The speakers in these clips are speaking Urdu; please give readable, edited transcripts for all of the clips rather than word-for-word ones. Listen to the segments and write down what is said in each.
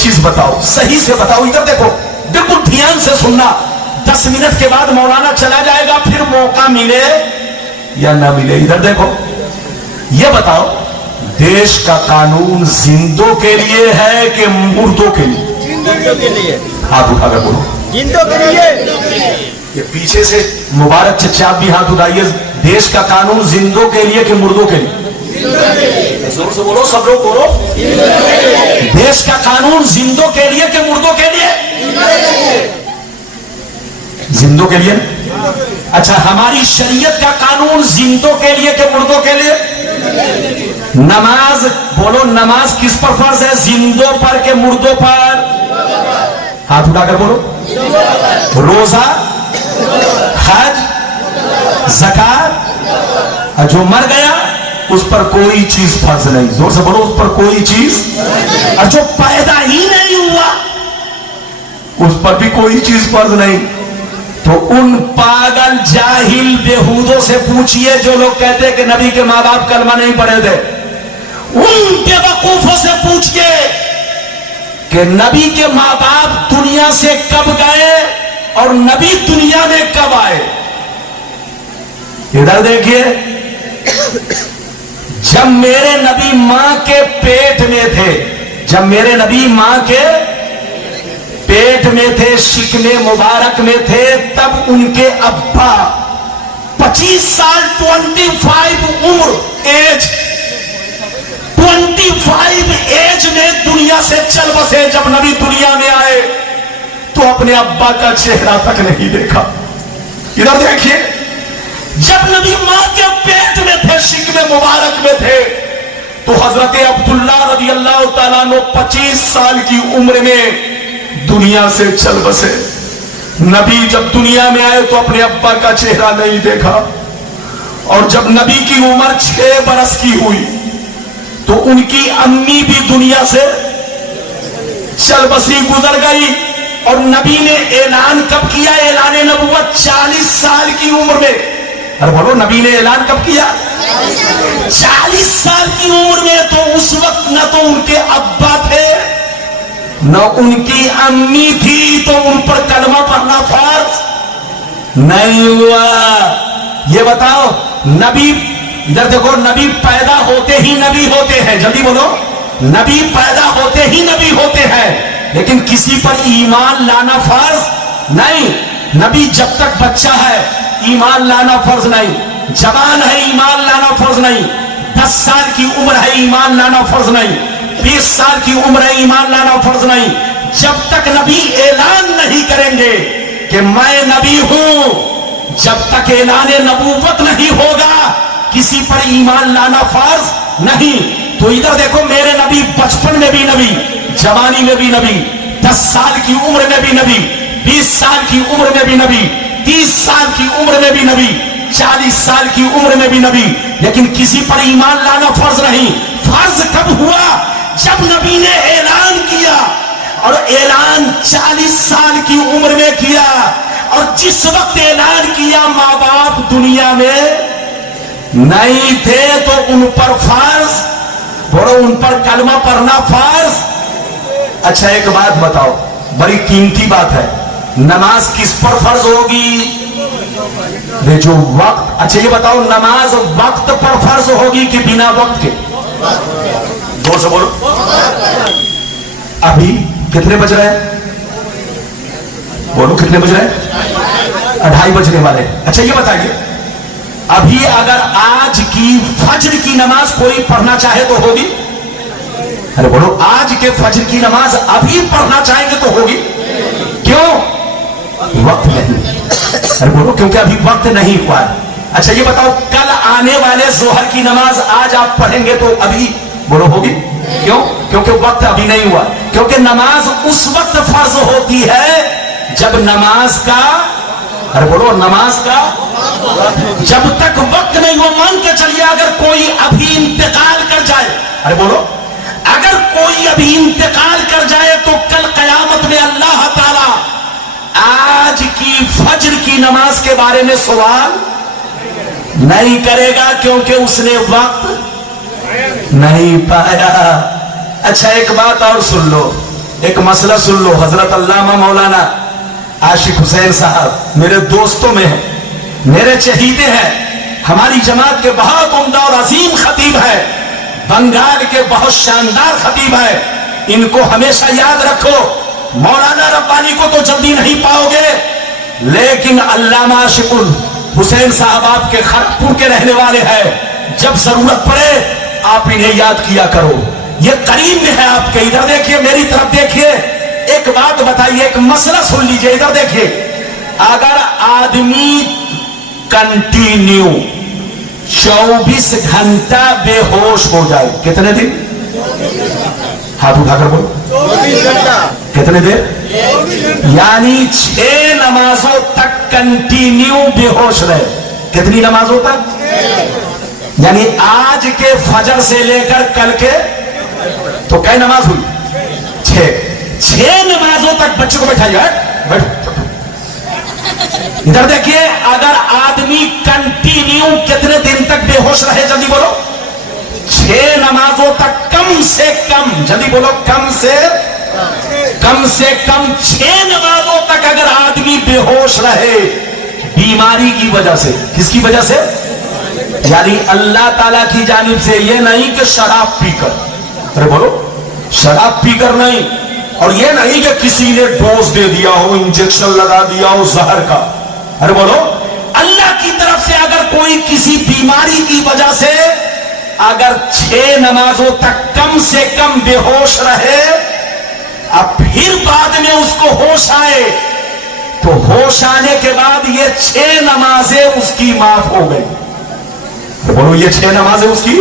ایک چیز بتاؤ، صحیح سے بتاؤ، ادھر دیکھو، بالکل دھیان سے سننا. 10 منٹ کے بعد مولانا چلا جائے گا، پھر موقع ملے یا نہ ملے. ادھر دیکھو، یہ بتاؤ دیش کا قانون زندوں کے لیے ہے کہ مردوں کے لیے؟ زندوں کے لیے. ہاتھ اٹھا کر بولو. زندوں کے لیے. یہ پیچھے سے مبارک چچا آپ بھی ہاتھ اٹھائیے. دیش کا قانون زندوں کے لیے کہ مردوں کے لیے؟ زور سے بولو، سب لوگ بولو. دیش کا قانون زندوں کے لیے کہ مردوں کے لیے؟ زندوں کے لیے. اچھا، ہماری شریعت کا قانون زندوں کے لیے کہ مردوں کے لیے؟ نماز بولو، نماز کس پر فرض ہے؟ زندوں پر کہ مردوں پر؟ ہاتھ اٹھا کر بولو. روزہ، حج، زکات، جو مر گیا اس پر کوئی چیز فرض نہیں. زور سے بولو، اس پر کوئی چیز. اور جو پیدا ہی نہیں ہوا اس پر بھی کوئی چیز فرض نہیں. تو ان پاگل جاہل بےہودوں سے پوچھئے جو لوگ کہتے ہیں کہ نبی کے ماں باپ کلمہ نہیں پڑھے تھے. ان بے وقوفوں سے پوچھئے کہ نبی کے ماں باپ دنیا سے کب گئے اور نبی دنیا میں کب آئے. ادھر دیکھیے، جب میرے نبی ماں کے پیٹ میں تھے، جب میرے نبی ماں کے پیٹ میں تھے، شکم مبارک میں تھے، تب ان کے ابا 25 سال 25 عمر ایج 25 ایج میں دنیا سے چل بسے. جب نبی دنیا میں آئے تو اپنے ابا کا چہرہ تک نہیں دیکھا. ادھر دیکھیے، جب نبی ماں کے پیٹ میں تھے، شکم مبارک میں تھے، تو حضرت عبداللہ رضی اللہ تعالیٰ عنہ 25 سال کی عمر میں دنیا سے چل بسے. نبی جب دنیا میں آئے تو اپنے ابا کا چہرہ نہیں دیکھا. اور جب نبی کی عمر 6 برس کی ہوئی تو ان کی امی بھی دنیا سے چل بسی، گزر گئی. اور نبی نے اعلان کب کیا؟ اعلان نبوت 40 سال کی عمر میں. ارے بولو، نبی نے اعلان کب کیا؟ 40 سال کی عمر میں. تو اس وقت نہ تو ان کے ابا تھے نہ ان کی امی تھی، تو ان پر کلمہ پڑھنا فرض نہیں ہوا. یہ بتاؤ، نبی ادھر دیکھو، نبی پیدا ہوتے ہی نبی ہوتے ہیں. جلدی بولو، نبی پیدا ہوتے ہی نبی ہوتے ہیں، لیکن کسی پر ایمان لانا فرض نہیں. نبی جب تک بچہ ہے ایمان لانا فرض نہیں. جوان ہے ایمان لانا فرض نہیں. 10 سال کی عمر ہے ایمان لانا فرض نہیں. 20 سال کی عمر ہے ایمان لانا فرض نہیں. جب تک نبی اعلان نہیں کریں گے کہ میں نبی ہوں، جب تک اعلان نبوت نہیں ہوگا کسی پر ایمان لانا فرض نہیں. تو ادھر دیکھو، میرے نبی بچپن میں بھی نبی، جوانی میں بھی نبی، 10 سال کی عمر میں بھی نبی، 20 سال کی عمر میں بھی نبی، 30 سال کی عمر میں بھی نبی، 40 سال کی عمر میں بھی نبی. لیکن کسی پر ایمان لانا فرض نہیں. فرض کب ہوا؟ جب نبی نے اعلان کیا، اور اعلان 40 سال کی عمر میں کیا. اور جس وقت اعلان کیا ماں باپ دنیا میں نہیں تھے، تو ان پر فرض، بولو، ان پر کلمہ پڑھنا فرض. اچھا، ایک بات بتاؤ، بڑی قیمتی بات ہے، نماز کس پر فرض ہوگی؟ جو وقت. اچھا یہ بتاؤ، نماز وقت پر فرض ہوگی کہ بنا وقت کے؟ زور سے بولو. ابھی کتنے بج رہے ہیں؟ بولو، کتنے بج رہے ہیں؟ 2:30 بجنے والے. اچھا یہ بتائیے، ابھی اگر آج کی فجر کی نماز کوئی پڑھنا چاہے تو ہوگی؟ ارے بولو، آج کے فجر کی نماز ابھی پڑھنا چاہیں گے تو ہوگی؟ کیوں؟ وقت نہیں. ارے بولو، کیونکہ ابھی وقت نہیں ہوا ہے. اچھا یہ بتاؤ، کل آنے والے ظہر کی نماز آج آپ پڑھیں گے تو ابھی، بولو، ہوگی؟ کیوں؟ کیونکہ وقت ابھی نہیں ہوا. کیونکہ نماز اس وقت فرض ہوتی ہے جب نماز کا، ارے بولو، نماز کا جب تک وقت نہیں ہو. مان کے چلیے اگر کوئی ابھی انتقال کر جائے، ارے بولو، اگر کوئی ابھی انتقال کر جائے تو کل قیامت میں اللہ تعالی آج کی فجر کی نماز کے بارے میں سوال نہیں کرے گا، کیونکہ اس نے وقت نہیں پایا. اچھا ایک بات اور سن لو، ایک مسئلہ سن لو. حضرت علامہ مولانا عاشق حسین صاحب میرے دوستوں میں ہیں, میرے چہیتے ہیں, ہماری جماعت کے بہت عمدہ اور عظیم خطیب ہے, بنگال کے بہت شاندار خطیب ہے. ان کو ہمیشہ یاد رکھو. مولانا ربانی کو تو جلدی نہیں پاؤ گے, لیکن علامہ عاشق حسین صاحب آپ کے خرپور کے رہنے والے ہیں. جب ضرورت پڑے آپ انہیں یاد کیا کرو, یہ قریب میں ہے آپ کے. ادھر دیکھیے, میری طرف دیکھیے, ایک بات بتائیے, ایک مسئلہ سن لیجئے. ادھر دیکھیے, اگر آدمی کنٹینیو 24 گھنٹہ بے ہوش ہو جائے, کتنے دن؟ ہاتھ اٹھا کر بولو. 24 گھنٹہ. کتنے دیر؟ یعنی 6 نمازوں تک کنٹینیو بے ہوش رہے. کتنی نمازوں تک؟ یعنی آج کے فجر سے لے کر کل کے, تو کئی نماز ہوئی؟ 6 نمازوں تک. بچوں کو بٹھائیے, بیٹھو. ادھر دیکھیے, اگر آدمی کنٹینیو کتنے دن تک بے ہوش رہے, جلدی بولو. 6 نمازوں تک کم سے کم, جلدی بولو, کم سے کم 6 نمازوں تک اگر آدمی بے ہوش رہے بیماری کی وجہ سے. کس کی وجہ سے؟ یعنی اللہ تعالیٰ کی جانب سے. یہ نہیں کہ شراب پی کر, ارے بولو, شراب پی کر نہیں, اور یہ نہیں کہ کسی نے ڈوز دے دیا ہو, انجیکشن لگا دیا ہو زہر کا. ارے بولو, اللہ کی طرف سے اگر کوئی کسی بیماری کی وجہ سے اگر 6 نمازوں تک کم سے کم بے ہوش رہے, اب پھر بعد میں اس کو ہوش آئے, تو ہوش آنے کے بعد یہ 6 نمازیں اس کی معاف ہو گئی. بولو, یہ 6 نمازیں اس کی,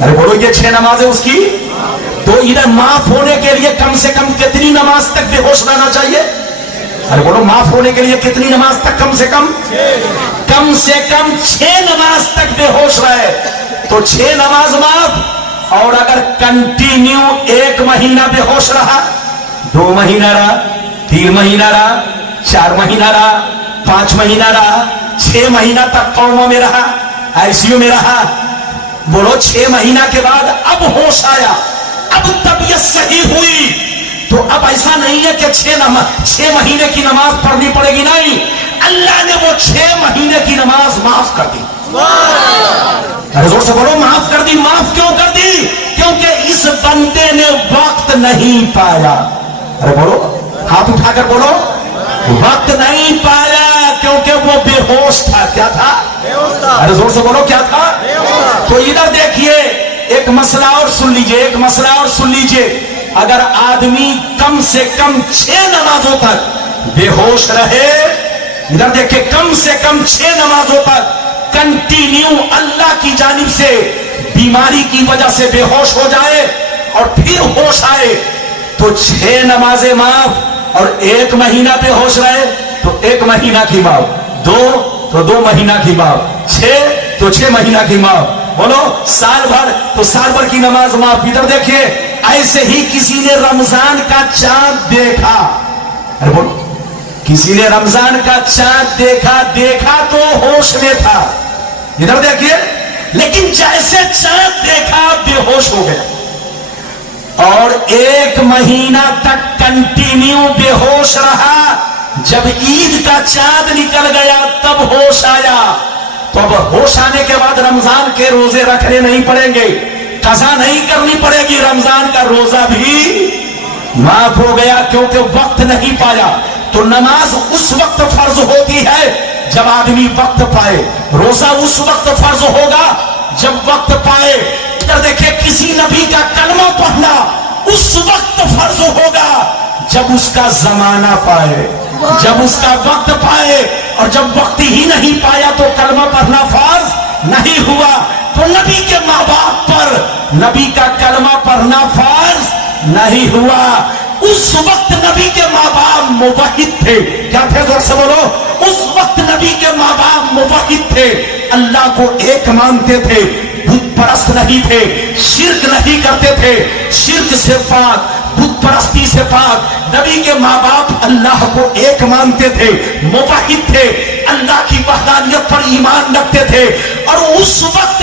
ارے بولو, یہ 6 نمازیں اس کی. تو ادھر معاف ہونے کے لیے کم سے کم کتنی نماز تک بے ہوش رہنا چاہیے؟ ارے بولو, معاف ہونے کے لیے کتنی نماز تک کم سے کم 6 نماز تک بے ہوش رہے, تو 6 نماز معاف. اور اگر کنٹینیو 1 مہینہ بے ہوش رہا, 2 مہینہ رہا, 3 مہینہ رہا, 4 مہینہ رہا, 5 مہینہ رہا, 6 مہینہ تک قوما میں رہا, آئی سی یو میں رہا, بولو 6 مہینہ کے بعد اب ہوش آیا, اب طبیعت صحیح ہوئی, تو اب ایسا نہیں ہے کہ 6 مہینے کی نماز پڑھنی پڑے گی. نہیں, اللہ نے وہ 6 مہینے کی نماز معاف کر دی. ارے زور سے بولو, معاف کر دی. معاف کیوں کر دی؟ کیونکہ اس بندے نے وقت نہیں پایا. ارے بولو, ہاتھ اٹھا کر بولو, وقت نہیں پایا کیونکہ وہ بے ہوش تھا. کیا تھا؟ ارے زور سے بولو, کیا تھا؟ تو ادھر دیکھیے, ایک مسئلہ اور سن لیجئے, ایک مسئلہ اور سن لیجئے. اگر آدمی کم سے کم 6 نمازوں تک بے ہوش رہے, ادھر دیکھیں, کم سے کم 6 نمازوں تک کنٹینیو اللہ کی جانب سے بیماری کی وجہ سے بے ہوش ہو جائے اور پھر ہوش آئے, تو 6 نمازیں معاف. اور 1 مہینہ بے ہوش رہے تو 1 مہینہ کی معاف, 2 تو 2 مہینہ کی معاف, 6 تو 6 مہینہ کی معاف. بولو, سال بھر تو سال بھر کی نماز معاف. ادھر دیکھیے, ایسے ہی کسی نے رمضان کا چاند دیکھا, ارے بولو, کسی نے رمضان کا چاند دیکھا تو ہوش میں تھا. ادھر دیکھیے, لیکن جیسے چاند دیکھا بے ہوش ہو گیا, اور 1 مہینہ تک کنٹینیو بے ہوش رہا. جب عید کا چاند نکل گیا تب ہوش آیا. تو اب ہوش آنے کے بعد رمضان کے روزے رکھنے نہیں پڑیں گے, قضا نہیں کرنی پڑے گی, رمضان کا روزہ بھی معاف ہو گیا کیونکہ وقت نہیں پایا. تو نماز اس وقت فرض ہوتی ہے جب آدمی وقت پائے, روزہ اس وقت فرض ہوگا جب وقت پائے. ادھر دیکھیں, کسی نبی کا کلمہ پڑھنا اس وقت فرض ہوگا جب اس کا زمانہ پائے, جب اس کا وقت پائے. اور جب وقت ہی نہیں پایا تو کلمہ پڑھنا فرض نہیں ہوا. تو نبی کے ماں باپ پر نبی کا کلمہ پڑھنا فرض نہیں ہوا. اس وقت نبی کے ماں باپ موحد تھے. کیا تھے؟ زور سے بولو. اس وقت نبی کے ماں باپ موحد تھے, اللہ کو ایک مانتے تھے, بت پرست نہیں تھے, شرک نہیں کرتے تھے, شرک سے پاک, بت پرستی سے پاک. نبی کے ماں باپ اللہ کو ایک مانتے تھے, موحد تھے, اللہ کی وحدانیت پر ایمان رکھتے تھے. اور اس وقت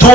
2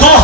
2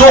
2